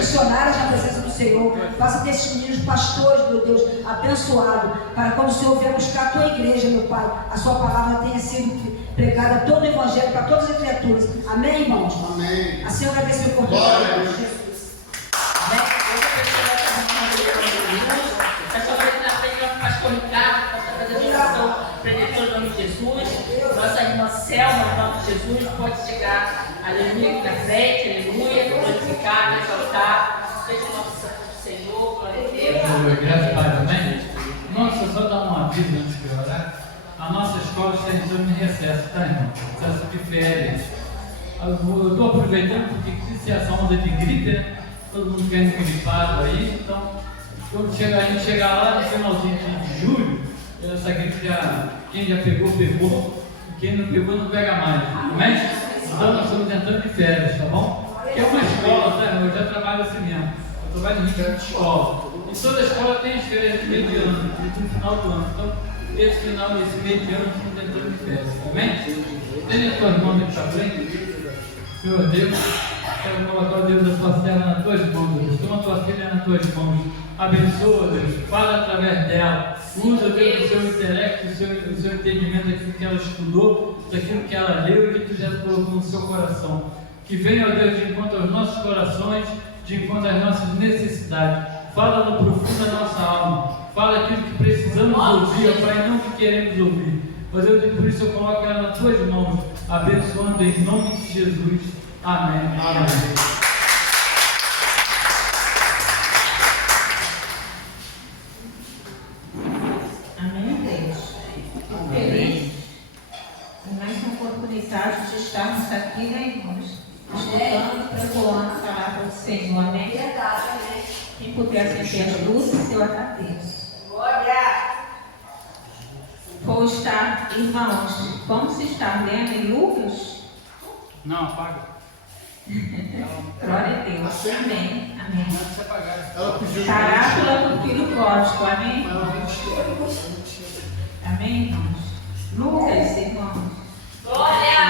missionárias na presença do Senhor. Faça testemunhos, pastores, meu Deus, abençoado, para quando o Senhor vier buscar a tua igreja, meu Pai, a sua palavra tenha sido pregada, todo o evangelho para todas as criaturas. Amém, irmãos? Amém. Assim eu agradeço a oportunidade. Amém. Essa noite na frente vai pastor Ricardo, para fazer a oração preditor em nome de Jesus. Nossa irmã Selma, em nome de Jesus, pode chegar, aleluia, na frente, aleluia, glorificar, exaltar, seja o nosso santo do Senhor, glória a Deus. Graças a Pai, amém? Nossa, só dar uma aviso antes de orar. A nossa escola está entrando em recesso, tá, irmão? Recesso de férias. Eu estou aproveitando porque existe essa onda de gripe, né? Todo mundo querendo gripado aí, então, quando a gente chegar lá no finalzinho de julho, essa gripe quem já pegou, pegou, e quem não pegou, não pega mais. Amém? Então, nós estamos entrando de férias, tá bom? Que é uma escola, tá, irmão? Eu já trabalho assim mesmo. Eu trabalho em ritmo de escola. E toda escola tem as férias de meio de ano, no final do ano. Então, esse meio de ano, nós estamos entrando de férias. Amém? Tenha as tuas mãos aqui para frente. Senhor Deus, quero colocar o Deus da tua serva nas tuas mãos, Deus. Toma a tua filha nas tuas mãos. Abençoa, Deus. Fala através dela. Usa, Deus, o seu intelecto, o seu entendimento daquilo que ela estudou, daquilo que ela leu e que tu já colocou no seu coração. Que venha, ó Deus, de encontro aos nossos corações, de encontro às nossas necessidades. Fala no profundo da nossa alma. Fala aquilo que precisamos ouvir, ó Pai, não que queremos ouvir. Ó Deus, por isso eu coloco ela nas tuas mãos, abençoando em nome de Jesus. Amém. Amém. Amém, Deus. Fico feliz em mais uma oportunidade de estarmos aqui, né, irmãos? Escutando, pregoando a palavra do Senhor. Amém? Verdade, amém. Quem puder acender as luzes, eu agradeço. Glória! Vou estar, irmãos, vamos estar lendo em Lucas? Não, apaga. Glória a Deus. Amém. Amém. Pode apagar. Ela pediu. Parábola do filho pródigo. Amém? Amém, irmãos? Lucas, irmãos. Glória!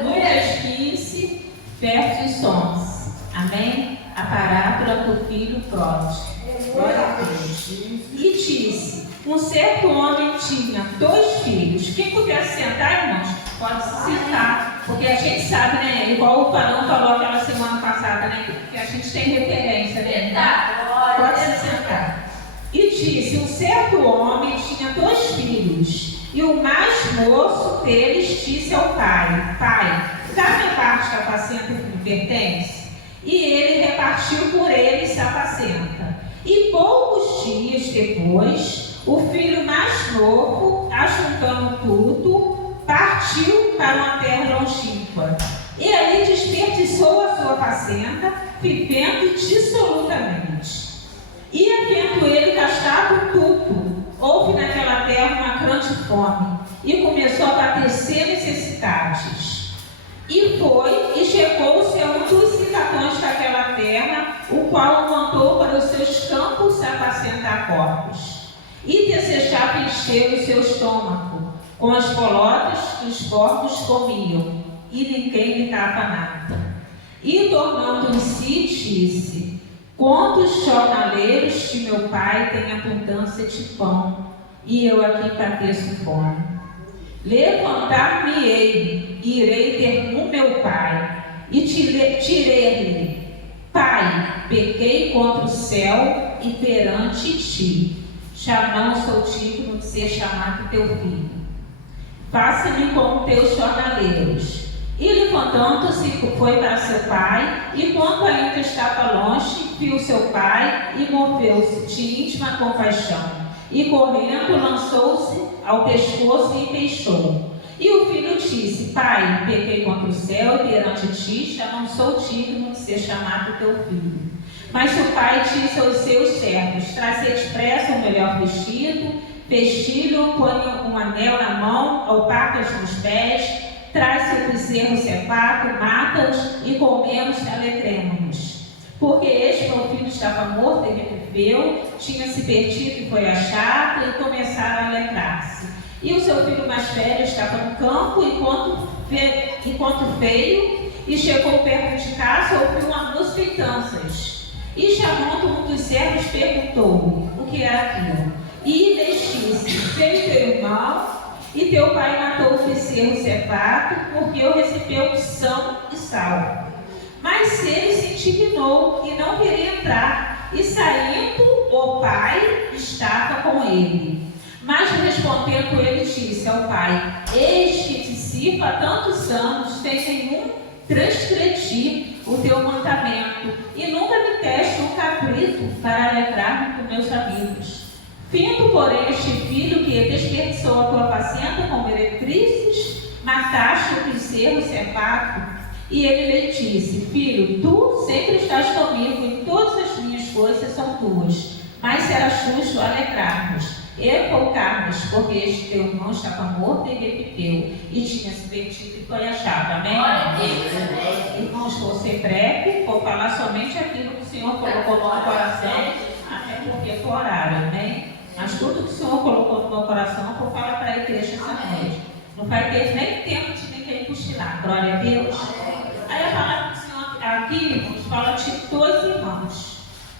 Lucas 15, versos 11. Amém? A parábola do filho pródigo. Glória a Deus. E disse: um certo homem tinha 2 filhos. Quem puder se sentar, irmãos, pode se sentar. Porque a gente sabe, né? Igual o Parão falou aquela semana passada, né? Que a gente tem referência, né? Pode se sentar. E disse: um certo homem tinha 2 filhos. E o mais moço deles disse ao pai: pai, dá-me a parte da apacenta que me pertence. E ele repartiu por eles a apacenta. E poucos dias depois, o filho mais novo, ajuntando tudo, partiu para uma terra longínqua. E ali desperdiçou a sua apacenta, vivendo dissolutamente. E havendo ele gastado tudo, houve naquela terra uma grande fome, e começou a padecer necessidades. E foi e chegou-se a um dos cidadãos daquela terra, o qual o mandou para os seus campos apacentar porcos, e desejava encher o seu estômago com as bolotas que os porcos comiam, e ninguém lhe dava nada. E tornando em si, disse: quantos jornaleiros de meu pai têm abundância de pão, e eu aqui padeço fome. Levantar-me-ei, e irei ter com meu pai, e direi-lhe: pai, pequei contra o céu e perante ti, já não sou digno de ser chamado teu filho. Faça-me com teus jornaleiros. E levantando-se, foi para seu pai, e quando ainda estava longe, viu seu pai, e moveu-se de íntima compaixão. E correndo, lançou-se ao pescoço e beijou. E o filho disse: pai, pequei contra o céu e perante ti, já não sou digno de ser chamado teu filho. Mas o pai disse aos seus servos: traze depressa o melhor vestido, vesti-lo, põe um anel na mão, alpacas nos pés, traz o bezerro cevado, mata-os e comemos e alegremos-nos. Porque este meu filho estava morto e reviveu, tinha se perdido e foi achado, e começaram a alegrar-se. E o seu filho mais velho estava no campo, enquanto veio e chegou perto de casa, ouviu uma música e danças. E chamando um dos servos, perguntou-lhe o que era aquilo. E disse: veio teu irmão, e teu pai matou o bezerro cevado, porque eu recebeu são e salvo. Mas ele se indignou e não queria entrar, e saindo o pai estava com ele. Mas respondendo ele disse ao pai: eis que te sirvo há tantos anos, sem nenhum transgredir o teu mandamento, e nunca me deste um cabrito para alegrar-me com meus amigos. Findo, porém, este filho que desperdiçou a tua apacenta com meretrizes, mataste o bezerro cevado. E ele lhe disse: filho, tu sempre estás comigo, e todas as minhas coisas são tuas. Mas será justo alegrarmos e poucarmos, porque este teu irmão estava morto e reviveu, e tinha se perdido e foi achado. Amém? Irmãos, vou ser breve, vou falar somente aquilo que o Senhor colocou no meu coração, até porque foi horário, amém? Mas tudo que o Senhor colocou no meu coração, eu vou falar para a igreja essa noite. Não vai ter nem tempo de ninguém cochilar, glória a Deus. Aí a palavra do Senhor aqui, irmãos, fala de 2 irmãos,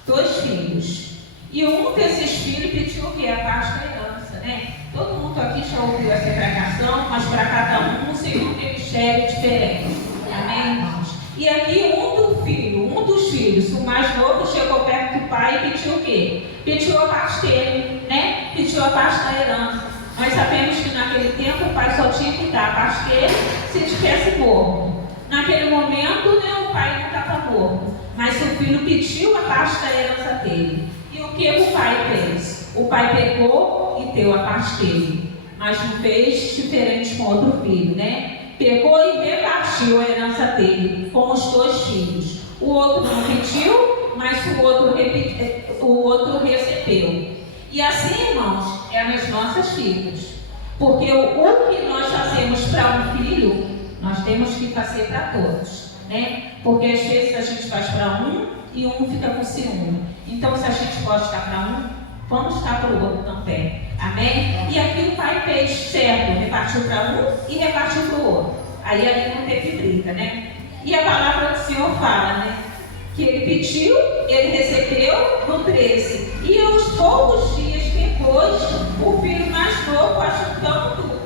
2 filhos. E um desses filhos pediu o que? A parte da herança, né? Todo mundo aqui já ouviu essa pregação, mas para cada um o Senhor tem um mistério diferente. Amém, irmãos? E aqui um dos filhos, o mais novo, chegou perto do pai e pediu o quê? Pediu a parte dele, né? Pediu a parte da herança. Nós sabemos que naquele tempo o pai só tinha que dar a parte dele se estivesse morto. Naquele momento, né, o pai não estava morto, mas o filho pediu a parte da herança dele. E o que o pai fez? O pai pegou e deu a parte dele, mas não fez diferente com outro filho, né? Pegou e repartiu a herança dele com os 2 filhos. O outro não pediu, mas o outro recebeu. E assim, irmãos, é nas nossas vidas. Porque o que nós fazemos para um filho, nós temos que fazer para todos, né? Porque às vezes a gente faz para um e um fica com ciúme. Então, se a gente pode estar para um, vamos estar para o outro também. Amém? E aqui o pai fez certo, repartiu para um e repartiu para o outro. Aí ali não teve briga, né? E a palavra do Senhor fala, né? Que ele pediu, ele recebeu no 13. E uns poucos dias depois, o filho mais novo ajudando tudo,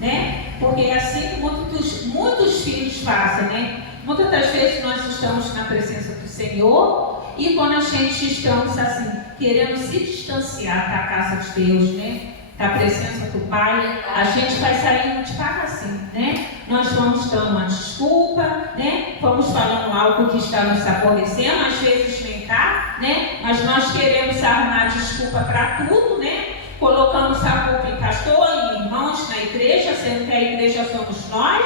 né? Porque é assim que muitos filhos fazem, né? Muitas das vezes nós estamos na presença do Senhor e quando a gente estamos assim, querendo se distanciar da casa de Deus, né? Da presença do Pai, a gente vai saindo devagarzinho, né? Nós vamos dando uma desculpa, né? Vamos falando algo que está nos aborrecendo, às vezes nem tá, né? Mas nós queremos arrumar desculpa para tudo, né? Colocamos a culpa em pastor, em irmãos, na igreja, sendo que a igreja somos nós.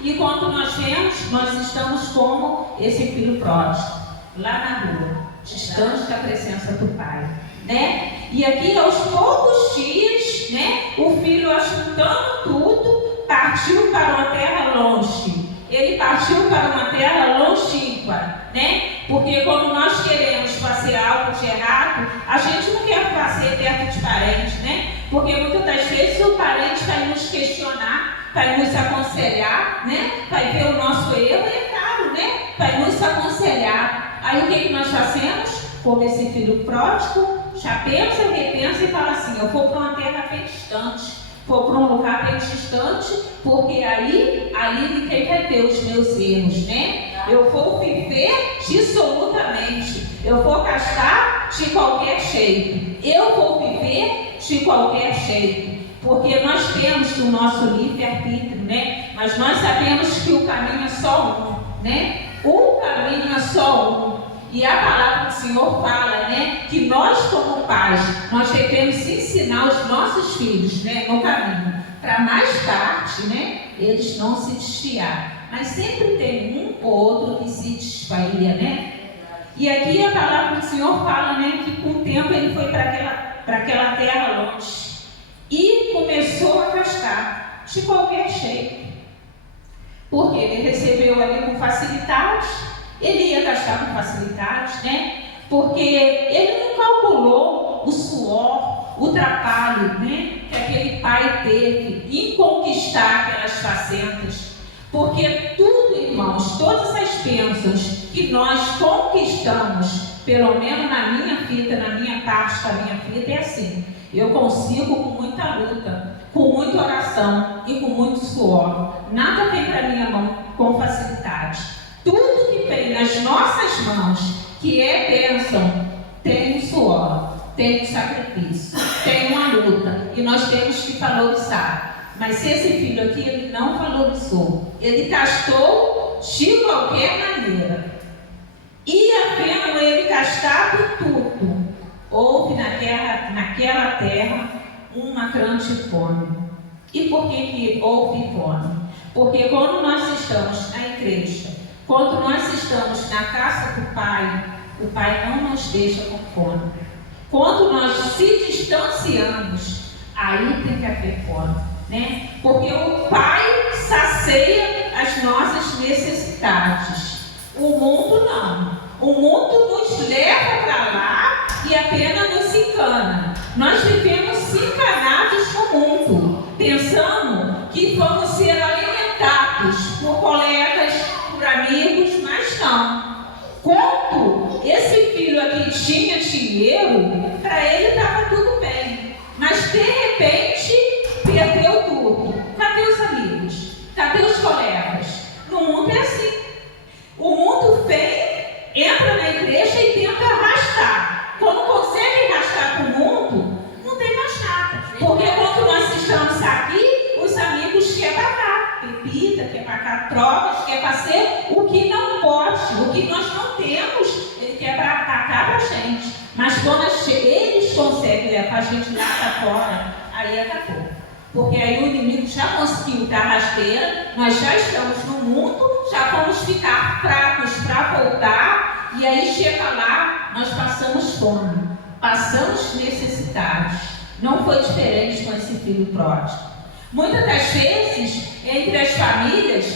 E quando nós vemos, nós estamos como esse filho pródigo, lá na rua, distante da presença do Pai, né? E aqui, aos poucos dias, né, o filho, ajuntando tudo, partiu para uma terra longe. Ele partiu para uma terra longínqua, né? Porque quando nós queremos fazer algo de errado, a gente não quer fazer perto de parente, né? Porque muitas das vezes o parente vai nos questionar, vai nos aconselhar, né? Vai ver o nosso erro e, é claro, né? Vai nos aconselhar. Aí o que nós fazemos? Como esse filho pródigo, já pensa, repensa e fala assim: eu vou para uma terra bem distante, vou para um lugar bem distante, porque ali ninguém vai ver os meus erros, né? Eu vou viver dissolutamente, eu vou gastar de qualquer jeito, eu vou viver de qualquer jeito. Porque nós temos o nosso livre-arbítrio, né? Mas nós sabemos que o caminho é só um, né? O caminho é só um. E a palavra do Senhor fala, né? Que nós, como pais, nós devemos ensinar os nossos filhos, né? No caminho. Para mais tarde, né? Eles não se desviar. Mas sempre tem um ou outro que se desvaria, né? E aqui a palavra do Senhor fala, né? Que com o tempo ele foi para aquela terra longe. E começou a gastar de qualquer jeito. Porque ele recebeu ali com facilidade, ele ia gastar com facilidade, né? Porque ele não calculou o suor, o trabalho, né? Que aquele pai teve em conquistar aquelas fazendas. Porque tudo, irmãos, todas as bênçãos que nós conquistamos, pelo menos na minha vida, na minha parte da minha vida, é assim. Eu consigo com muita luta, com muita oração e com muito suor. Nada vem para minha mão com facilidade. Tudo que vem nas nossas mãos, que é bênção, tem um suor, tem um sacrifício, tem uma luta. E nós temos que valorizar. Mas esse filho aqui, ele não valorizou. Ele gastou de qualquer maneira. E havendo ele gastado tudo, houve naquela terra uma grande fome. E por que houve fome? Porque quando nós estamos na igreja, quando nós estamos na casa do Pai, o Pai não nos deixa com fome. Quando nós se distanciamos, aí tem que haver fome, né? Porque o Pai sacia as nossas necessidades. O mundo não. O mundo nos leva para lá e apenas nos engana. Nós vivemos encanados no mundo, pensando que vamos ser alimentados por colegas, por amigos, mas não. Quando esse filho aqui tinha dinheiro, para ele estava tudo bem. Mas de repente, perdeu tudo. Cadê os amigos? Cadê os colegas? No mundo é assim. O mundo vem, entra na igreja e tenta arrastar. Quando consegue arrastar para o mundo, não tem mais nada. Porque quando nós estamos aqui, os amigos querem pagar bebida, querem pagar drogas, querem fazer o que não pode, o que nós não temos, ele quer pagar para a gente. Mas quando eles conseguem levar a gente lá para fora, aí acabou. Porque aí o inimigo já conseguiu dar rasteira, nós já estamos no mundo, já vamos ficar fracos para voltar, e aí chega lá, nós passamos fome, passamos necessidades. Não foi diferente com esse filho pródigo. Muitas das vezes, entre as famílias,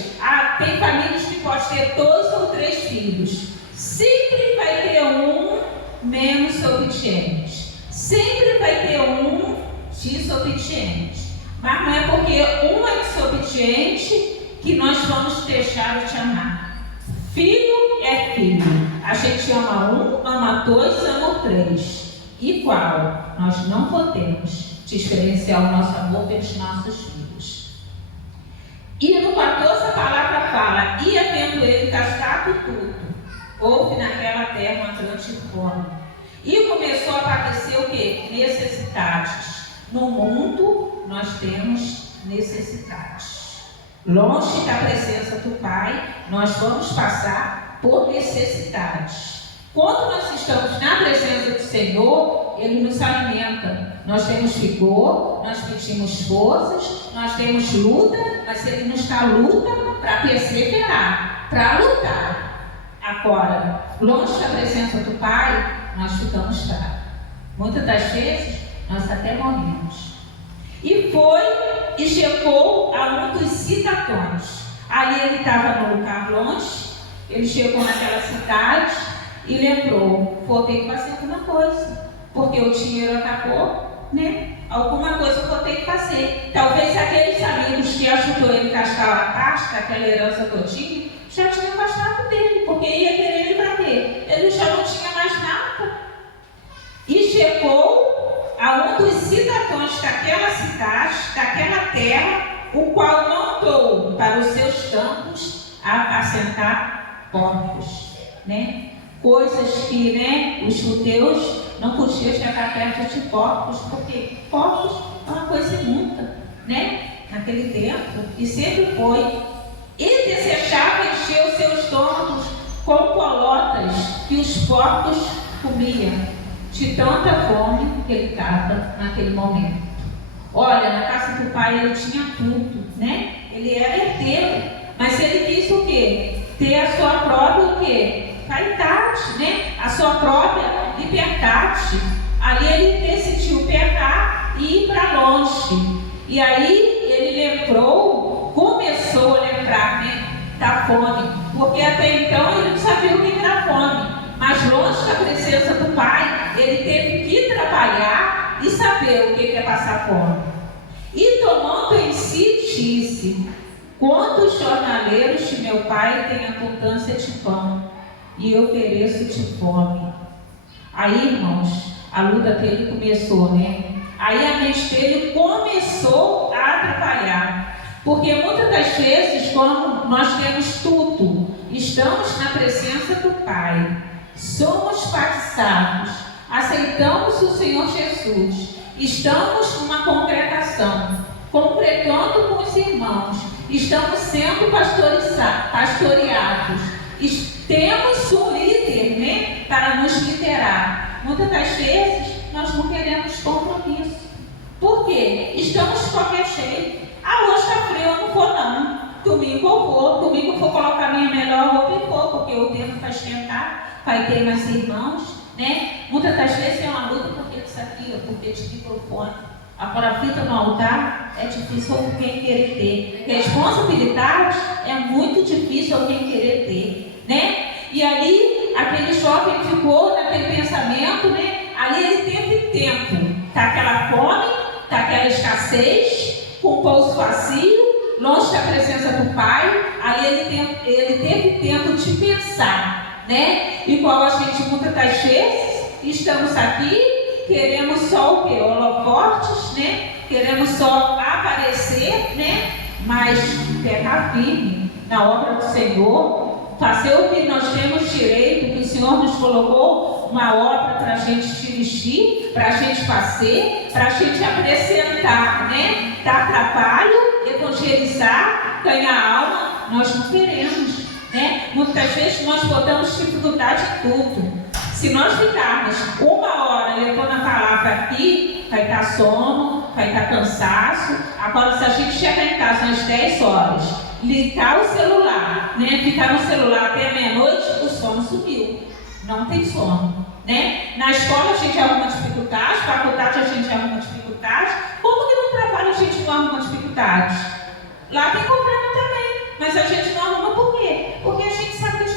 tem famílias que podem ter 2 ou 3 filhos. Sempre vai ter um menos obediente. Sempre vai ter um desobediente. Mas não é porque um é desobediente que nós vamos deixar de amar. Filho é filho. A gente ama um, ama 2, ama 3. Igual, nós não podemos diferenciar o nosso amor pelos nossos filhos. E no 14 a palavra fala: e havendo ele gastado tudo, houve naquela terra uma grande fome. E começou a padecer o quê? Necessidades. No mundo nós temos necessidades. Longe da presença do Pai, nós vamos passar por necessidades. Quando nós estamos na presença do Senhor, Ele nos alimenta. Nós temos vigor, nós pedimos forças, nós temos luta, mas Ele nos dá luta para perseverar, para lutar. Agora, longe da presença do Pai, nós ficamos fracos. Muitas das vezes, nós até morremos. E foi e chegou a um dos cidadãos. Ali ele estava no lugar longe, ele chegou naquela cidade e lembrou: vou ter que fazer alguma coisa, porque o dinheiro acabou, né? Alguma coisa eu vou ter que fazer. Talvez aqueles amigos que ajudou ele a gastar a pasta, aquela herança todinha, já tinham gastado dele, porque ia querer ele para quê? Ele já não tinha mais nada. E chegou a um dos cidadãos daquela cidade, daquela terra, o qual mandou para os seus campos apacentar porcos, né? Coisas que, né, os judeus não podiam chegar perto de porcos, porque porcos é uma coisa imunda, né? Naquele tempo, e sempre foi. E desejava encher os seus estômagos com colotas que os porcos comiam, de tanta fome que ele estava naquele momento. Olha, na casa do pai ele tinha tudo, né? Ele era herdeiro, mas ele quis o quê? Ter a sua própria o quê? Vaidade, né? A sua própria liberdade. Ali ele decidiu pegar e ir para longe. E aí ele lembrou, começou a lembrar, né, da fome, porque até então ele não sabia o que era fome. Mas longe da presença do Pai, ele teve que trabalhar e saber o que é passar fome. E tomando em si, disse: Quantos jornaleiros de meu pai têm abundância de pão, e eu pereço-te fome. Aí, irmãos, a luta dele começou, né? Aí a mente dele começou a atrapalhar. Porque muitas das vezes, quando nós temos tudo, estamos na presença do Pai, somos batizados, aceitamos o Senhor Jesus, estamos numa congregação, congregando com os irmãos, estamos sendo pastoreados, temos um líder, né, para nos liderar. Muitas das vezes nós não queremos compromisso. Por quê? Estamos de qualquer jeito. Hoje está frio, eu não vou não. Domingo eu vou. Domingo eu vou colocar minha melhor roupa e vou, porque o tempo vai esquentar, vai ter mais irmãos, né? Muitas das vezes é uma luta porque disso aqui, porque de microfone. Agora a fita no altar é difícil alguém querer ter. Responsabilidade é muito difícil alguém querer ter, né? E ali, aquele jovem ficou naquele pensamento, né? Ali ele teve tempo, tá aquela fome, tá aquela escassez, com o bolso vazio, longe da presença do Pai. Ali ele teve tempo de pensar, né? Igual a gente muitas das vezes estamos aqui, queremos só o quê? Holofotes, né? Queremos só aparecer, né? Mas pegar firme na obra do Senhor, fazer o que nós temos direito, que o Senhor nos colocou uma obra para a gente dirigir, para a gente fazer, para a gente apresentar, né? Dar trabalho, evangelizar, ganhar alma, nós não queremos, né? Muitas vezes nós botamos dificuldade em tudo. Se nós ficarmos uma hora levando a palavra aqui, vai estar sono, vai estar cansaço. Agora, se a gente chegar em casa às 10 horas, ligar o celular, né? Ficar no celular até meia-noite, o sono sumiu. Não tem sono, né? Na escola a gente arruma dificuldades, na faculdade a gente arruma dificuldades. Como que no trabalho a gente não arruma dificuldades? Lá tem problema também, mas a gente não arruma por quê? Porque a gente sabe que a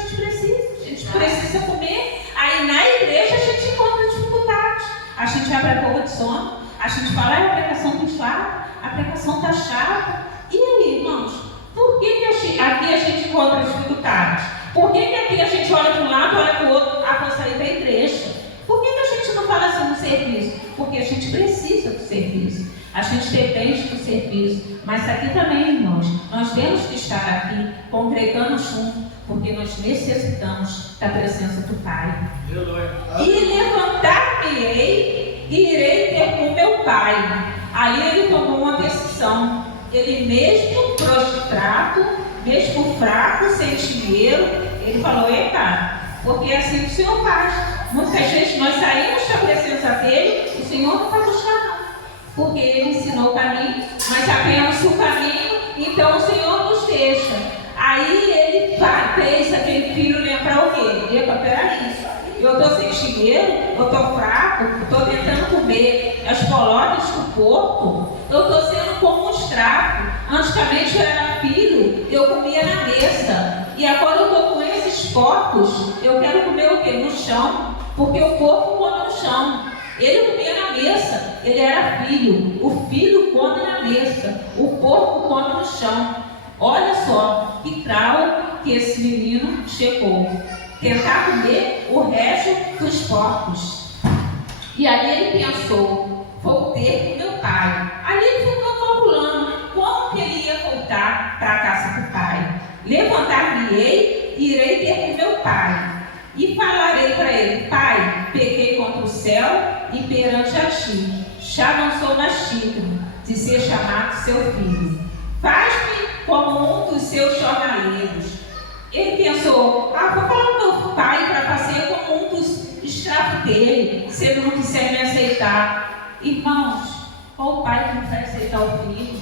gente precisa comer. Aí na igreja a gente encontra dificuldades. A gente abre a boca de sono, a gente fala, a pregação está chata, a pregação está chata. E aí, irmãos, por que aqui a gente encontra dificuldades? Por que aqui a gente olha para um lado, olha para o outro, vou sair da igreja? Por que a gente não fala assim no serviço? Porque a gente precisa do serviço, a gente depende do serviço. Mas aqui também, irmãos, nós temos que estar aqui congregando junto, porque nós necessitamos da presença do Pai. E levantar-me-ei e irei ter com meu Pai. Aí ele tomou uma decisão. Ele mesmo prostrado, mesmo fraco, sem dinheiro, ele falou, eita, porque assim o Senhor faz. Muitas vezes nós saímos da presença dele, o Senhor não vai buscar não. Porque ele ensinou o caminho, nós sabemos o caminho, então o Senhor nos deixa. Aí ele fez aquele filho lembrar o quê? Epa, peraí, eu estou sem dinheiro, eu estou fraco, estou tentando comer as bolachas do porco, eu estou sendo como um escravo. Antigamente eu era filho, eu comia na mesa, e agora eu estou com esses porcos, eu quero comer o quê? No chão, porque o porco come no chão. Ele comia na mesa, ele era filho, o filho come na mesa, o porco come no chão. Olha só que grau que esse menino chegou. Tentar comer o resto dos porcos. E ali ele pensou, vou ter com meu pai. Ali ele ficou calculando como que ele ia voltar para a casa do pai. Levantar-me-ei e irei ter com meu pai. E falarei para ele, pai, pequei contra o céu e perante a ti. Já não sou mais digno de ser chamado seu filho. Faz-me como um dos seus jornaleiros. Ele pensou, vou falar para o meu pai para fazer como um dos escravos dele, se ele não quiser me aceitar. Irmãos, qual o pai que não vai aceitar o filho?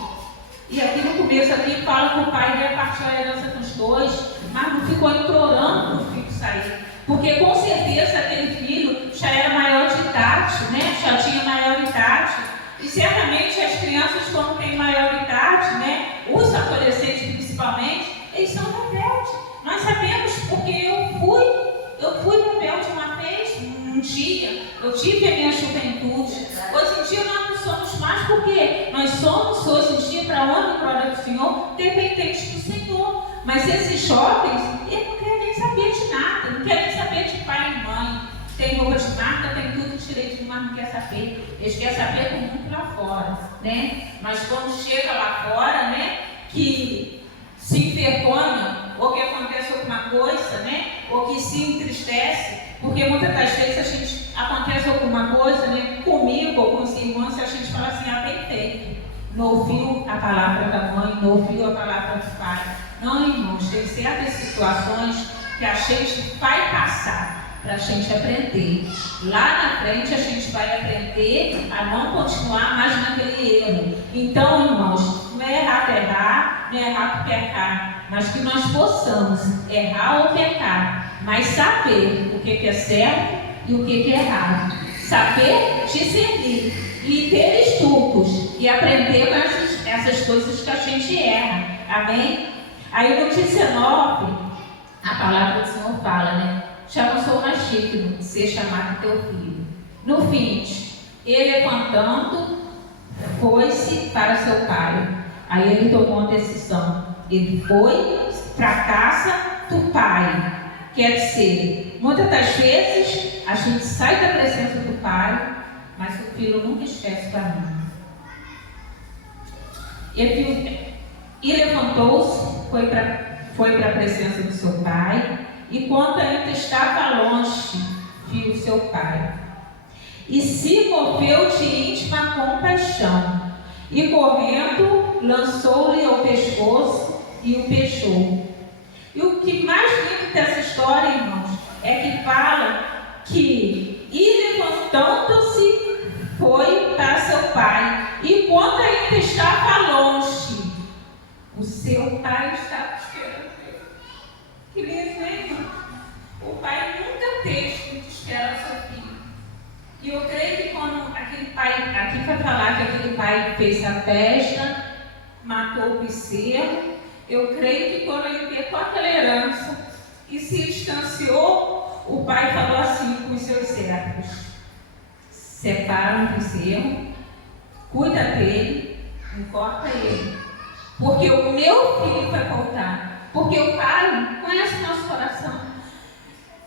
E aqui no começo aqui fala que o pai repartiu a herança dos dois, mas não ficou implorando para o filho sair. Porque com certeza aquele filho já era maior de idade, né? Já tinha maior idade. E certamente as crianças, quando têm maior idade, né? Os adolescentes principalmente, eles são rebeldes. Nós sabemos porque eu fui rebelde uma vez, um dia, eu tive a minha juventude. Hoje em dia nós não somos mais porque nós somos hoje em dia, para a honra e glória do Senhor, dependentes do Senhor. Mas esses jovens, eles não querem nem saber de nada, não querem saber de pai e mãe. Tem roupa de marca, tem tudo direitinho, mas não quer saber. Eles querem saber do mundo lá fora, né? Mas quando chega lá fora, né, que se envergonha, ou que acontece alguma coisa, né, ou que se entristece, porque muitas das vezes acontece alguma coisa, né, comigo ou com os irmãos, e a gente fala assim, bem feito. Não ouviu a palavra da mãe, não ouviu a palavra do pai. Não, irmãos, tem certas situações que a gente vai passar para a gente aprender. Lá na frente a gente vai aprender a não continuar mais naquele erro. Então, irmãos, não é errar, não é errar por pecar, mas que nós possamos errar ou pecar, mas saber o que é certo e o que é errado. Saber discernir e ter estudos e aprender com essas coisas que a gente erra. Amém? Aí no 19, a palavra do Senhor fala, né? Já não sou mais digno de ser chamado teu filho. No 20, ele levantando, foi-se para seu pai. Aí ele tomou uma decisão. Ele foi para a casa do pai. Quer dizer, muitas das vezes a gente sai da presença do pai, mas o filho nunca esquece o caminho. E levantou-se, foi para a presença do seu pai, e quando ainda estava longe, viu o seu pai. E se moveu de íntima compaixão, e correndo, lançou-lhe ao pescoço e o beijou. E o que mais lindo dessa história, irmãos, é que fala que, e levantando-se, foi para seu pai. E quando ainda estava longe, o seu pai estava esperando ele. Que lindo, né, irmão? O pai nunca deixa de esperar o seu filho. E eu creio que quando aquele pai, aqui vai falar que aquele pai fez a festa, matou o bezerro, eu creio que quando ele pegou aquela herança e se distanciou, o pai falou assim com os seus servos: separa um bezerro, cuida dele, não corta ele, porque o meu filho vai voltar. Porque o pai conhece o nosso coração.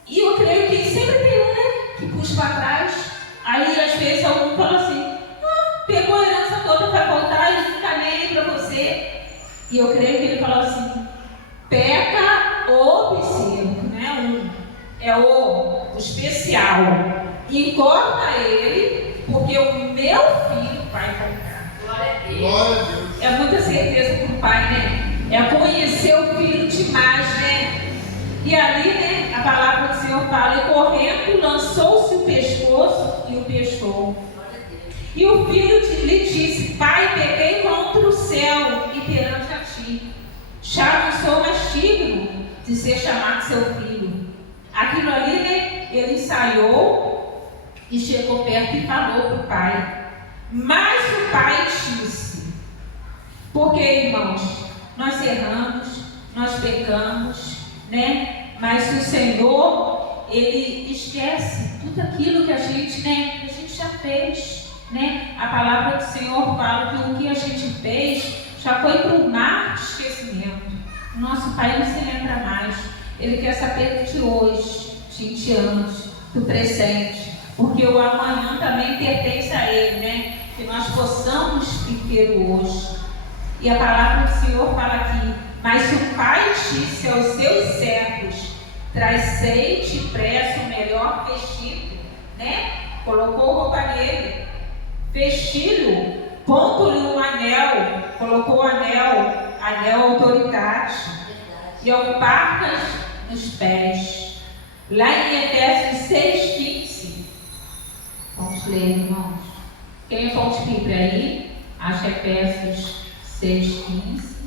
E eu creio que sempre tem um, né, que puxa para trás. Aí às vezes algum fala assim: pegou a herança toda, vai voltar, ele não está nem aí para você. E eu creio que ele falou assim: pega o bezerro, né? É o especial, e corta ele, porque o meu filho vai voltar. Glória a Deus. Glória a Deus. É muita certeza para o pai, né? É conhecer o filho demais, né? E ali, né, a palavra do Senhor fala: e correndo, lançou-se o pescoço e o beijou. E o filho lhe disse: pai, pequei contra o céu e perante a ti. Já não sou mais digno de ser chamado seu filho. Aquilo ali, né, ele ensaiou e chegou perto e falou para o pai. Mas o pai disse: porque, irmãos, nós erramos, nós pecamos, né? Mas o Senhor, ele esquece tudo aquilo que a gente, né, que a gente já fez, né? A palavra do Senhor fala que o que a gente fez já foi para o mar de esquecimento. O nosso Pai não se lembra mais. Ele quer saber de hoje, de diante, do presente, porque o amanhã também pertence a Ele, né? Que nós possamos viver o hoje. E a palavra do Senhor fala aqui: mas o pai disse aos seus servos: trazei depressa o melhor vestido, né? Colocou roupa nele, vestiu-o, pondo-lhe um anel, colocou o anel autoridade, e alparcas nos pés. Lá em Efésios 6,15. Vamos ler, irmãos. Quem pode vir para aí? Acho que Efésios 6,15.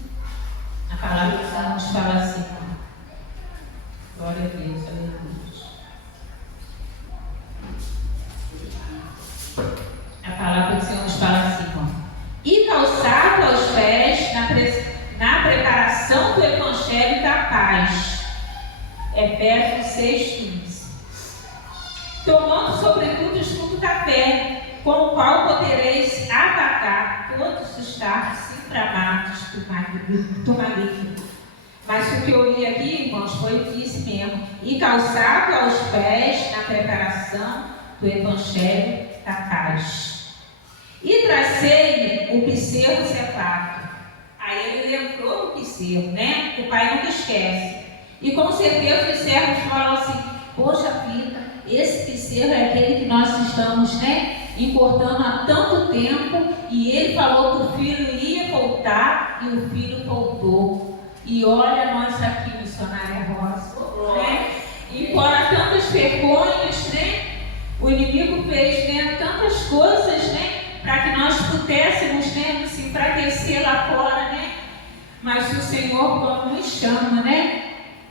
A palavra do Senhor nos fala assim: glória a Deus, aleluia. A palavra do Senhor nos fala assim: e calçado aos pés na preparação do Evangelho da paz. Efésios 6,15. Tomando sobretudo o escudo da fé, com o qual podereis atacar todos do magnífico. Mas o que eu li aqui, irmãos, foi o que disse mesmo. E calçado aos pés na preparação do Evangelho da paz. E tracei o bezerro cevado. Aí ele lembrou do bezerro, né? O pai nunca esquece. E com certeza os servos falam assim: poxa vida, esse bezerro é aquele que nós estamos, né, importando há tanto tempo. E ele falou que o filho ia voltar e o filho voltou. E olha nós aqui, missionária Rosa, né? Embora tantas vergonhas, né? O inimigo fez, né, tantas coisas, né, para que nós pudéssemos, né, nos enfraquecer lá fora, né? Mas o Senhor, quando nos chama, né,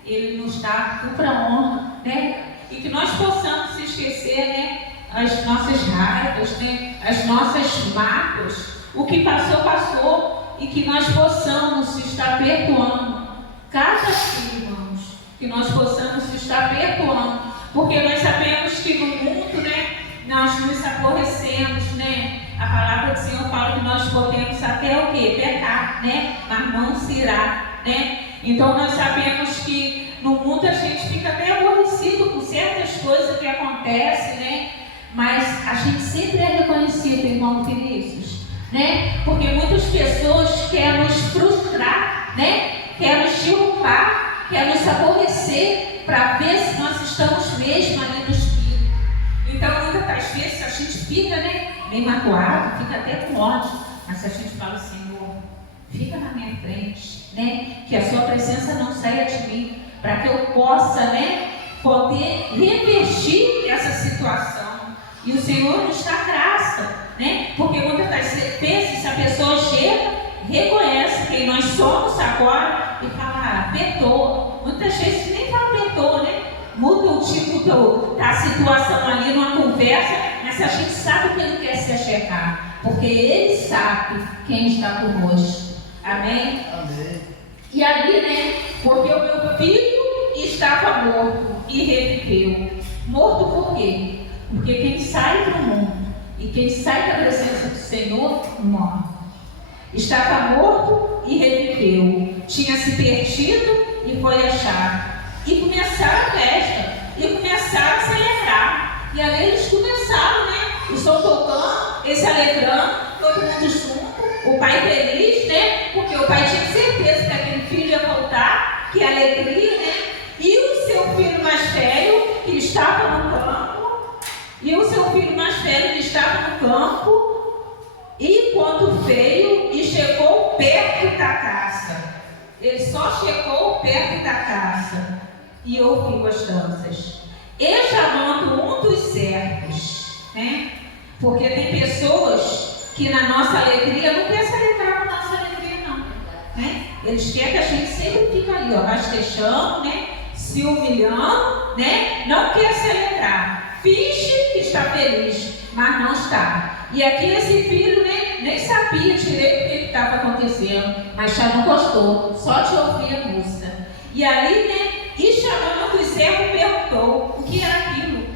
Ele nos dá dupla honra, né? E que nós possamos esquecer, né, as nossas raivas, né, as nossas mágoas, o que passou, passou, e que nós possamos estar perdoando cada filho, irmãos, que nós possamos estar perdoando, porque nós sabemos que no mundo, né, nós nos aborrecemos, né? A palavra do Senhor fala que nós podemos até o quê? Pecar, né? Mas não se irá, né? Então nós sabemos que no mundo a gente fica até aborrecido com certas coisas que acontecem, né? Mas a gente sempre é reconhecido, irmão Vinícius, né? Porque muitas pessoas querem nos frustrar, né? Querem nos derrubar, querem nos aborrecer para ver se nós estamos mesmo ali no espírito. Então muitas das vezes a gente fica, né, bem magoado, fica até com ódio, mas se a gente fala: Senhor, fica na minha frente, né? Que a sua presença não saia de mim, para que eu possa, né, poder revertir essa situação. E o Senhor nos dá graça, né? Porque muitas das vezes a pessoa chega, reconhece quem nós somos agora e fala: perdoa. Muitas vezes nem fala perdoa, né? Muda o tipo da situação ali numa conversa, mas a gente sabe que Ele quer se achegar, porque Ele sabe quem está conosco. Amém? Amém. E ali, né? Porque o meu filho estava morto e reviveu. Morto por quê? Porque quem sai do mundo e quem sai da presença do Senhor morre. Estava morto e reviveu. Tinha se perdido e foi achado. E começaram a festa. E começaram a celebrar. E ali eles começaram, né? O som tocando, eles se alegrando, todo mundo junto. O pai feliz, né? Porque o pai tinha certeza que aquele filho ia voltar. Que alegria, né? E o seu filho mais velho, que estava no campo. E o seu filho mais velho, que estava no campo. E quando veio e chegou perto da caça, ele só chegou perto da caça e ouviu as danças. E chamando um dos servos, né? Porque tem pessoas que na nossa alegria não querem se alegrar com a nossa alegria, não, né? Eles querem que a gente sempre fique ali, ó, rastejando, né? Se humilhando, né? Não quer se alegrar. Finge que está feliz, mas não está. E aqui esse filho, né, nem sabia direito o que estava acontecendo, mas já não gostou, só de ouvir a música. E ali, né, e chamando o servo, perguntou o que era aquilo.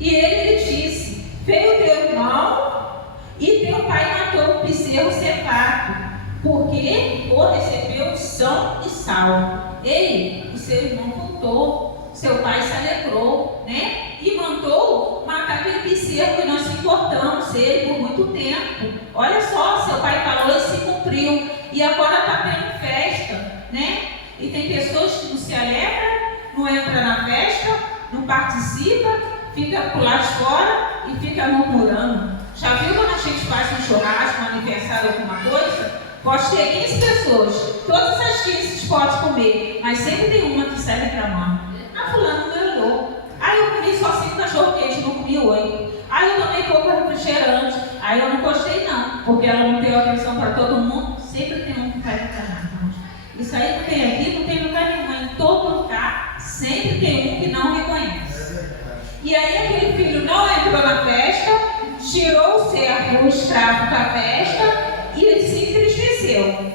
E ele lhe disse: veio teu irmão e teu pai matou o bezerro cevado, porque o recebeu são e salvo. Ei, o seu irmão voltou, seu pai se alegrou, né? E mandou matar aquele bezerro que nós importamos ele por muito tempo. Olha só, seu pai falou e se cumpriu. E agora está tendo festa, né? E tem pessoas que não se alegram, não entram na festa, não participa, fica por lá de fora e fica murmurando. Já viu quando a gente faz um churrasco, um aniversário, alguma coisa? Pode ter 15 pessoas, todas as 15 podem comer, mas sempre tem uma que sai reclamando. Ah, fulano não olhou. Ah, eu comi só 5 cachorro-quente, não comi 8. Ah, eu tomei pouco refrigerante. Ah, eu não gostei não, porque ela não deu atenção para todo mundo. Sempre tem um que vai reclamar. Isso aí não tem aqui, não tem lugar nenhum. Em todo lugar, sempre tem um que não reconhece. E aí aquele filho não entrou na festa, tirou o servo, o escravo da festa, e ele se entristeceu.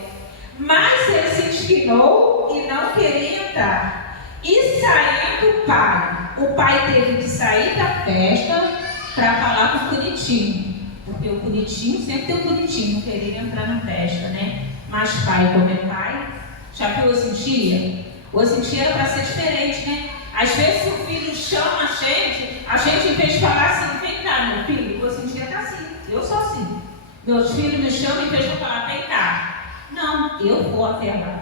Mas ele se indignou e não queria entrar. E saindo o pai teve que sair da festa para falar com o bonitinho. Porque o bonitinho sempre tem o bonitinho, não queria entrar na festa, né? mas pai como é pai. Já que o sentia? O sentia era para ser diferente, né? Às vezes o filho chama a gente em vez de falar assim, vem cá, meu filho, o sentia está assim, eu sou assim. Meus filhos me chamam em vez de eu falar, vem cá. Não, eu vou até lá.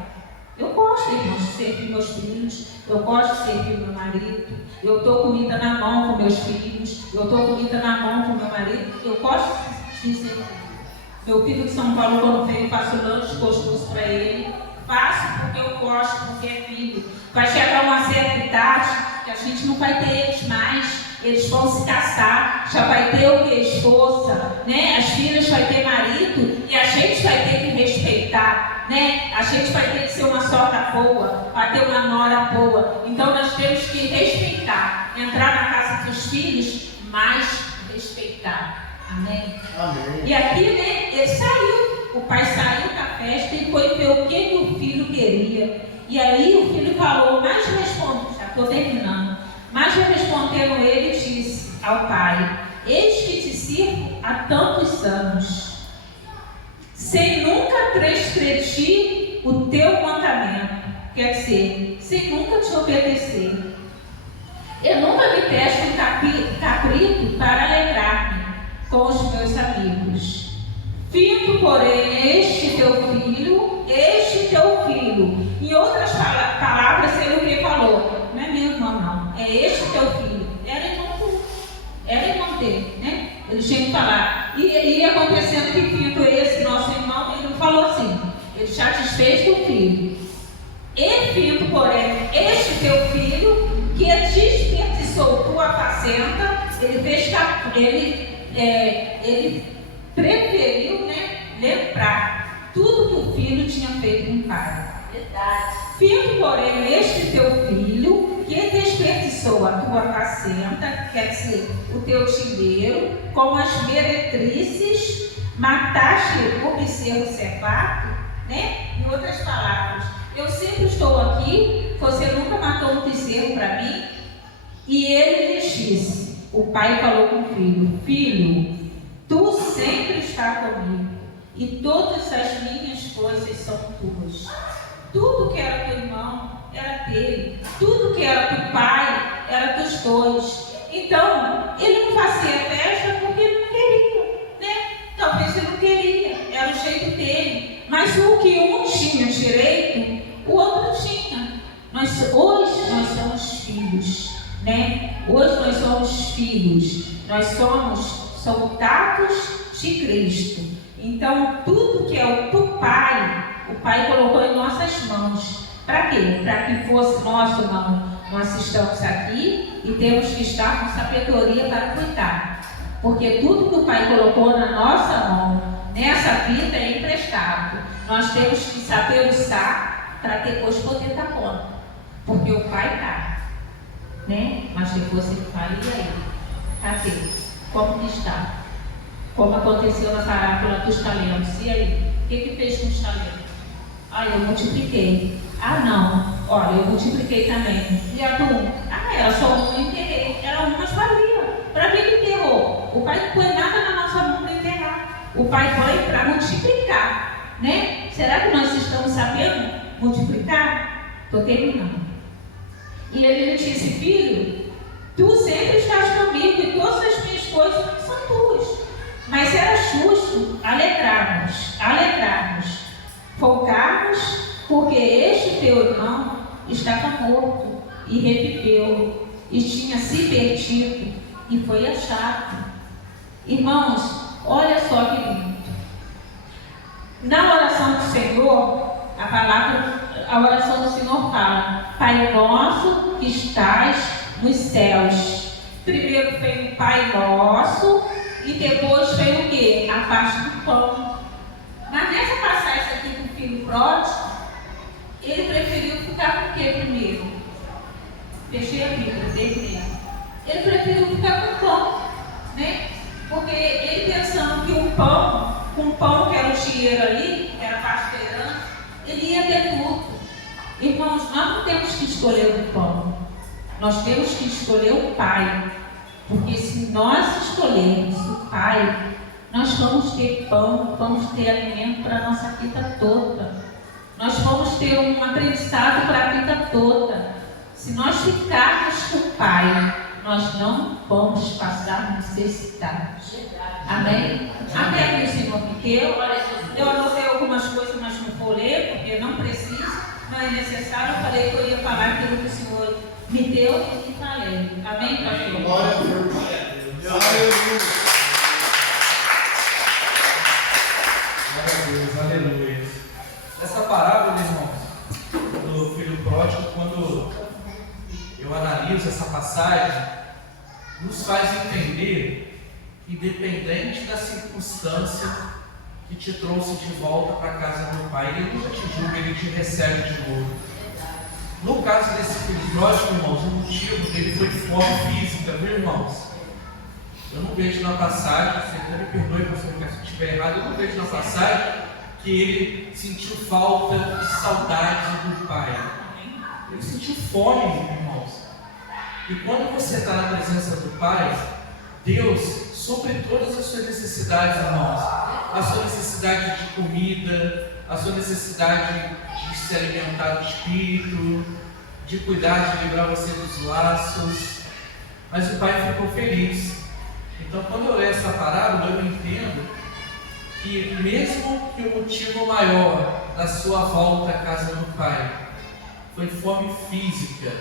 Eu gosto, irmãos, de servir meus filhos, eu gosto de servir meu marido, eu estou comida na mão com meus filhos, eu estou comida na mão com meu marido, eu gosto de servir. Meu filho de São Paulo, quando veio, faço lanche gostoso para ele. Faço porque eu gosto, porque é filho. Vai chegar uma certa idade que a gente não vai ter eles mais. Eles vão se casar, já vai ter o que? Esposa, né? As filhas vai ter marido e a gente vai ter que respeitar, né? A gente vai ter que ser uma sogra boa, vai ter uma nora boa. Então nós temos que respeitar, entrar na casa dos filhos, mas respeitar. Amém? Amém. E aqui, né, ele saiu. O pai saiu da festa e foi ver o que o filho queria. E aí o filho falou, mas respondendo, já estou terminando, mas respondendo ele disse ao pai, eis que te sirvo há tantos anos, sem nunca transgredir o teu mandamento, quer dizer, sem nunca te obedecer. Eu nunca me peço um cabrito para alegrar-me com os meus amigos. Findo, porém, este teu filho. Em outras palavras, ele o que falou? Não é meu irmão, não. É este teu filho. Era irmão dele, né? Ele tinha que falar. E ia acontecendo que Findo, esse nosso irmão, ele não falou assim. Ele já desfez do filho. E Findo, porém, este teu filho, que desperdiçou tua apacenta, ele preferiu, né, lembrar tudo que o filho tinha feito com o pai. Verdade. Findo, porém, este teu filho, que desperdiçou a tua apacenta, quer dizer, o teu tindeiro, com as meretrizes, mataste o bezerro cevado, né? Em outras palavras, eu sempre estou aqui, você nunca matou um bezerro para mim. E ele lhe disse, o pai falou com o filho, filho, tu sempre estás comigo, e todas as minhas coisas são tuas. Tudo que era teu irmão era dele, tudo que era do pai era dos dois. Então, ele não fazia festa porque ele não queria, né? Talvez ele não queria, era o jeito dele. Mas o que um tinha direito, o outro tinha. Hoje nós somos filhos, né? Hoje nós somos filhos, nós somos soldados de Cristo. Então, tudo que é do Pai, o Pai colocou em nossas mãos. Para quê? Para que fosse nosso, não. Nós estamos aqui e temos que estar com sabedoria para cuidar. Porque tudo que o Pai colocou na nossa mão, nessa vida, é emprestado. Nós temos que saber usar para depois poder dar conta. Porque o Pai está, né? Mas depois ele fala, e aí? Cadê? Como que está? Como aconteceu na parábola dos talentos. E aí? O que fez com os talentos? Eu multipliquei. Não. Olha, eu multipliquei também. E a tua? Era só um, eu enterrei. Era uma, mas valia. Para que ele enterrou? O pai não põe nada na nossa mão para enterrar. O pai põe para multiplicar, né? Será que nós estamos sabendo multiplicar? Estou terminando. E ele lhe disse, filho, tu sempre estás comigo e todas as minhas coisas são tuas. Mas era justo alegrarmos, folgarmos, porque este teu irmão estava morto e reviveu, e tinha se perdido e foi achado. Irmãos, olha só que lindo. Na oração do Senhor, a oração do Senhor fala, Pai nosso que estás nos céus. Primeiro vem o Pai nosso e depois vem o quê? A parte do pão. Mas nessa passagem aqui do filho pródigo, ele preferiu ficar com o quê primeiro? Fechei a Bíblia, terminei. Ele preferiu ficar com o pão, né? Porque ele pensando que o pão, com o pão que era o dinheiro ali, que era a parte da herança, ele ia ter tudo. Irmãos, nós não temos que escolher o pão, nós temos que escolher o Pai. Porque se nós escolhermos o Pai, nós vamos ter pão, vamos ter alimento para a nossa vida toda. Nós vamos ter um aprendizado para a vida toda. Se nós ficarmos com o Pai, nós não vamos passar necessidade. Amém? Até que o Senhor me deu. Eu anotei algumas coisas, mas não vou ler, porque não preciso, não é necessário. Eu falei que eu ia falar aquilo que o Senhor me deu e falei. Amém, pastor? Glória a Deus. Aleluia. Glória a Deus, aleluia. Essa parábola, irmãos, do filho pródigo, quando eu analiso essa passagem, nos faz entender que, independente da circunstância que te trouxe de volta para a casa do Pai, Ele nunca te julga, Ele te recebe de novo. No caso desse filho pródigo, irmãos, o motivo dele foi fome física, viu, irmãos? Eu não vejo na passagem, você me perdoe, pastor, se eu estiver errado, eu não vejo na passagem que ele sentiu falta de saudade do Pai. Ele sentiu fome, irmãos. E quando você está na presença do Pai, Deus supre todas as suas necessidades, irmãos. A sua necessidade de comida, a sua necessidade de se alimentar do Espírito, de cuidar, de livrar você dos laços. Mas o Pai ficou feliz. Então, quando eu leio essa parábola, eu entendo que mesmo que o motivo maior da sua volta à casa do Pai foi fome física,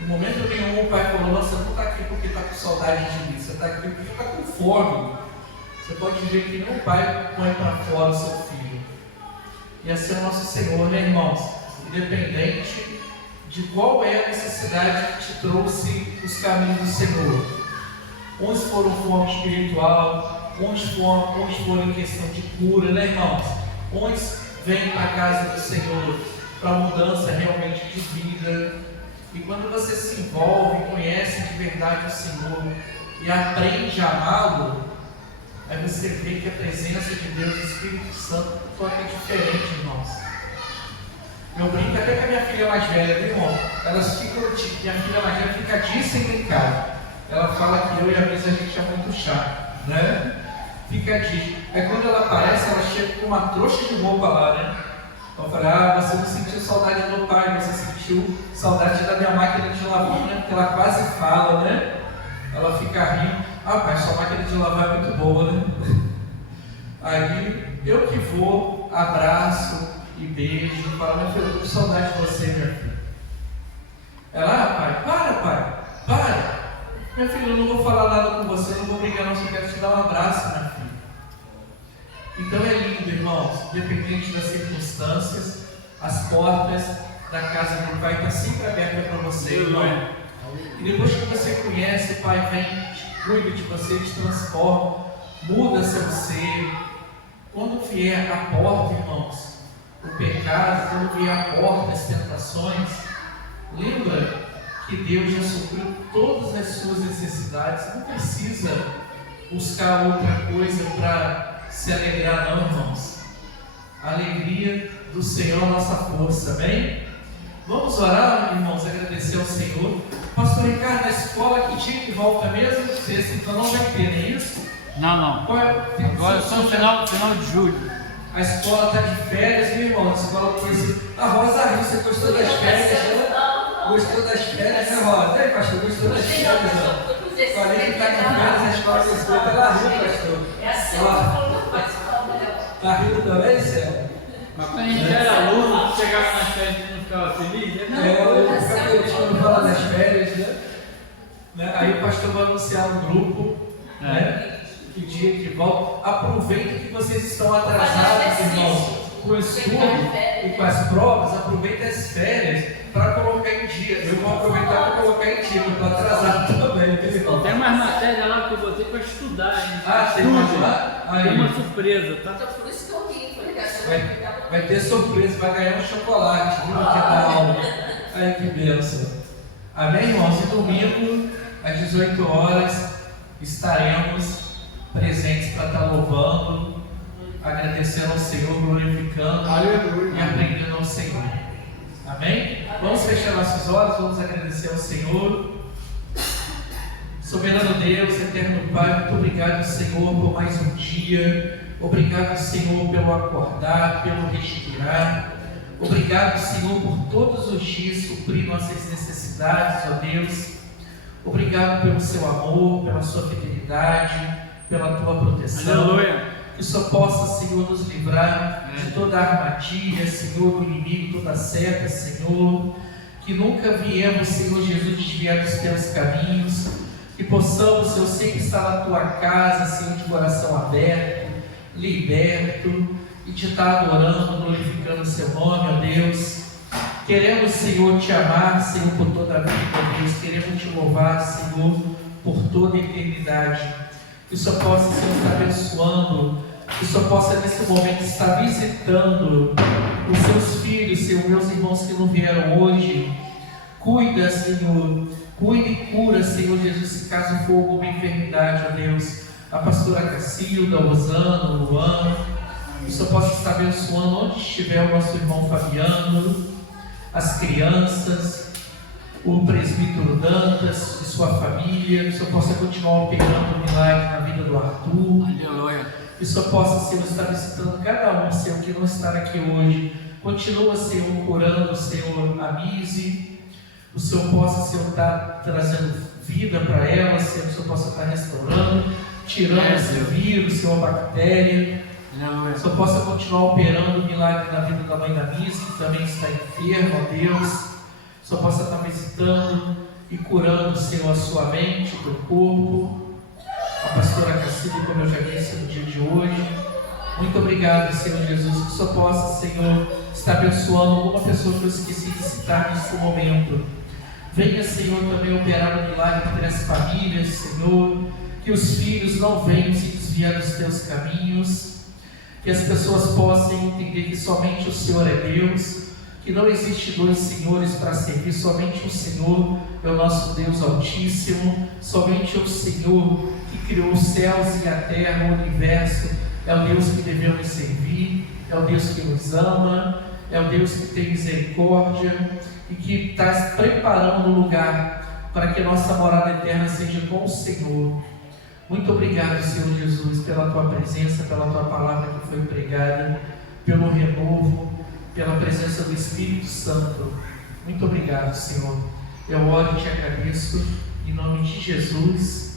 em momento nenhum o Pai falou: nossa, não está aqui porque está com saudade de mim, você está aqui porque está com fome. Você pode ver que nem o Pai põe para fora o seu filho. E assim é o nosso Senhor, né, irmãos? Independente de qual é a necessidade que te trouxe os caminhos do Senhor. Uns foram fome espiritual, uns foram em questão de cura, né, irmãos? Uns vêm para a casa do Senhor para mudança realmente de vida. E quando você se envolve, conhece de verdade o Senhor e aprende a amá-lo, aí você vê que a presença de Deus, o Espírito Santo, toca diferente, irmãos. Eu brinco até com a minha filha mais velha, viu, irmão? Elas ficam, minha filha mais velha fica dias sem brincar. Ela fala que eu e a Brisa a gente é muito chato, né? Fica dias. Aí quando ela aparece, ela chega com uma trouxa de roupa lá, né? Eu falei: ah, você não sentiu saudade do Pai, você sentiu saudade da minha máquina de lavar, né? Porque ela quase fala, né? Ela fica rindo: ah, pai, sua máquina de lavar é muito boa, né? Aí eu que vou, abraço e beijo, falo: minha filha, eu tô com saudade de você, minha filha. Ela: ah, pai, para. Minha filha, eu não vou falar nada com você, eu não vou brigar não, só quero te dar um abraço, minha filha. Então é lindo, irmãos, independente das circunstâncias, as portas da casa do Pai estão sempre abertas para você, irmão. E depois que você conhece, o Pai vem, cuida de você, te transforma, muda seu ser. Quando vier à porta, irmãos, o pecado, quando vier à porta as tentações, lembra que Deus já supriu todas as suas necessidades. Não precisa buscar outra coisa para se alegrar, não, irmãos. A alegria do Senhor é a nossa força, amém? Vamos orar, irmãos, agradecer ao Senhor. Pastor Ricardo, a escola que dia que volta mesmo? Sexta, então não vai ter, não é isso? Não. Agora só no final de julho. A escola está de férias, meu irmão. A escola a Rosa riu, você gostou das férias, né? Gostou das férias, né, Rosa? Ei, pastor, gostou das férias, ó. Falei que está de férias, a escola gostou, ela riu, pastor. É assim, eu Tá rindo também, Céu? Mas quando a gente era aluno, chegava nas férias e não ficava feliz, né? Eu ficava falar das férias, né? Aí o pastor vai anunciar um grupo, né? Que dia que volta. Aproveita que vocês estão atrasados, irmãos, com o estudo e com as provas. Aproveita as férias para colocar em dia. Eu vou aproveitar para colocar em dia, eu estou atrasado também, irmão. Tem mais matéria lá que eu botei para estudar, hein? Ah, tem mais lá? Tem uma surpresa, tá? Então, por isso que eu ri, foi Vai ter surpresa, vai ganhar um chocolate no dia da aula. Ai, que bênção. Amém, irmãos? E domingo, às 18 horas, estaremos presentes para estar louvando, agradecendo ao Senhor, glorificando e aprendendo ao Senhor. Amém? Vamos fechar nossos olhos, vamos agradecer ao Senhor. Soberano Deus, eterno Pai, muito obrigado, Senhor, por mais um dia. Obrigado, Senhor, pelo acordar, pelo respirar. Obrigado, Senhor, por todos os dias suprir nossas necessidades, ó Deus. Obrigado pelo seu amor, pela sua fidelidade, pela tua proteção. Aleluia. Que o Senhor possa, Senhor, nos livrar de toda armadilha, Senhor, do inimigo, toda seta, Senhor. Que nunca viemos, Senhor Jesus, desviar dos teus caminhos. Que possamos, Senhor, sempre estar na tua casa, Senhor, de coração aberto, liberto, e te estar adorando, glorificando o seu nome, ó Deus. Queremos, Senhor, te amar, Senhor, por toda a vida, ó Deus. Queremos te louvar, Senhor, por toda a eternidade. Que o Senhor possa, Senhor, estar abençoando, que o Senhor possa, nesse momento, estar visitando os seus filhos, Senhor, meus irmãos que não vieram hoje. Cuida, Senhor, cuida e cura, Senhor Jesus, se caso for alguma enfermidade, ó Deus. A pastora Cacilda, Rosana, Luan, que o Senhor possa estar abençoando onde estiver o nosso irmão Fabiano, as crianças, o presbítero Dantas e sua família. Que o Senhor possa continuar operando um milagre na vida do Arthur. Aleluia. Que o Senhor possa, Senhor, estar visitando cada um, Senhor, que não está aqui hoje. Continua, Senhor, curando, Senhor, a Mise. O Senhor possa, Senhor, estar trazendo vida para ela, Senhor. Que o Senhor possa estar restaurando, tirando esse vírus, Senhor, a bactéria. Aleluia. Que o Senhor possa continuar operando o milagre na vida da mãe da Mise, que também está enferma, ó Deus. Que o Senhor possa estar visitando e curando, Senhor, a sua mente, o teu corpo. A pastora Cacilda, como eu já disse no dia de hoje. Muito obrigado, Senhor Jesus. Que o Senhor possa, Senhor, estar abençoando alguma pessoa que eu esqueci de citar nesse momento. Venha, Senhor, também operar um milagre entre as famílias, Senhor. Que os filhos não venham se desviar dos teus caminhos. Que as pessoas possam entender que somente o Senhor é Deus. Que não existe dois senhores para servir, somente o Senhor é o nosso Deus Altíssimo. Somente o Senhor que criou os céus e a terra, o universo, é o Deus que devemos servir, é o Deus que nos ama, é o Deus que tem misericórdia e que está preparando um lugar para que a nossa morada eterna seja com o Senhor. Muito obrigado, Senhor Jesus, pela tua presença, pela tua palavra que foi pregada, pelo renovo, pela presença do Espírito Santo. Muito obrigado, Senhor. Eu oro e te agradeço em nome de Jesus.